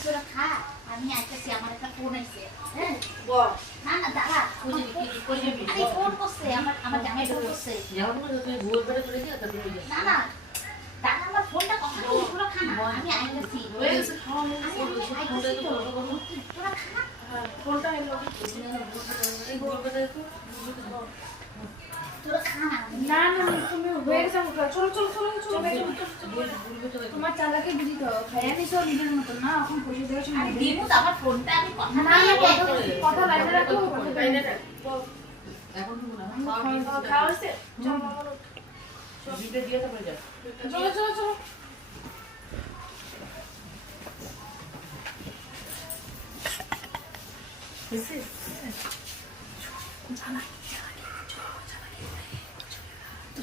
তোরা খা আমি আইতেছি আমার একটা ফোন আইছে হ্যাঁ বল না না দাঁড়া কই যাবি আরে ফোন করছে আমার জামাই ফোন করছে যাও না তুই ভোর বেলা করে দিয়া তারপরে যাবি না না দাঁড়া আমার ফোনটা কথা বলি তোরা খা না আমি আইতেছি হয়ে গেছে খাওয়া হয়ে গেছে আইতেছি তো তোরা খা ফোনটা এলো ভোর বেলা একটু তোরা খা না না না, তুমি হয়ে গেছে আমার চলো চলো চলো চলো তোমার চালাকে বুঝি তো খাইয়া নিছো নিজের মতো না এখন বসে দেওয়ার সময় আরে দিমু তো আমার ফোনটা আমি কথা না না কথা লাইনে রাখো কথা লাইনে রাখো এখন খাওয়া হয়েছে জিপে দিয়ে তারপরে যা চলো চলো চলো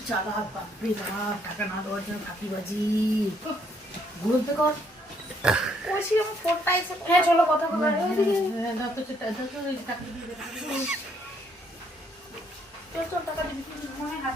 চালা বাপরে বাপ টাকা না দেওয়ার জন্য ফাঁকিবাজি ঘুরতে কর ওইসি আমার ফোনটা আইছে হ্যাঁ চলো কথা বলা টাকা দিয়ে চল চল টাকা দিবি মনে হাত